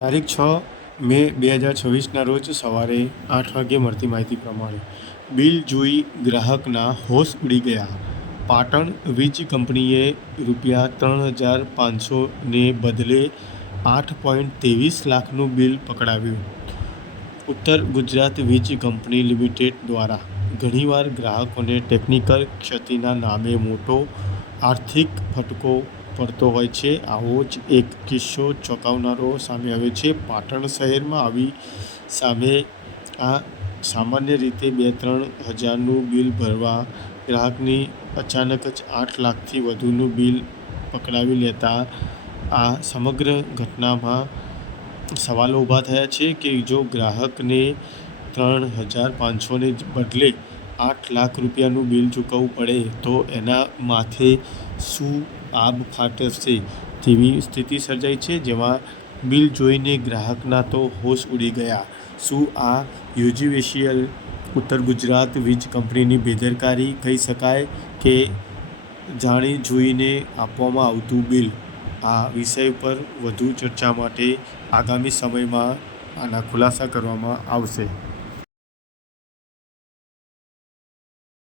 તારીખ 6 મે 2026ના રોજ સવારે 8 વાગ્યે મળતી માહિતી પ્રમાણે બિલ જોઈ ગ્રાહકના હોશ ઉડી ગયા. પાટણ વીજ કંપનીએ ₹3,500ને બદલે 8.23 લાખનું બિલ પકડાવ્યું. ઉત્તર ગુજરાત વીજ કંપની લિમિટેડ દ્વારા ઘણીવાર ગ્રાહકોને ટેકનિકલ ક્ષતિના નામે મોટો આર્થિક ફટકો પડતો હોય છે. આવો જ એક કિસ્સો ચોંકાવનારો સામે આવ્યો છે. પાટણ શહેરમાં સામાન્ય રીતે 2-3 હજારનું બિલ ભરવા ગ્રાહકની અચાનક જ 8 લાખથી વધુનું બિલ પકડાવી લેતા આ સમગ્ર ઘટનામાં સવાલો ઊભા થયા છે કે જો ગ્રાહકને ₹3,500ને બદલે 8 લાખ રૂપિયાનું બિલ ચૂકવવું પડે તો એના માથે શું આબ ફાટશે તેવી સ્થિતિ સર્જાઈ છે. જેમાં બિલ જોઈને ગ્રાહકના તો હોશ ઉડી ગયા. શું આ યુજીવીસીએલ ઉત્તર ગુજરાત વીજ કંપનીની બેદરકારી કહી શકાય કે જાણી જોઈને આપવામાં આવતું બિલ? આ વિષય પર વધુ ચર્ચા માટે આગામી સમયમાં આના ખુલાસા કરવામાં આવશે.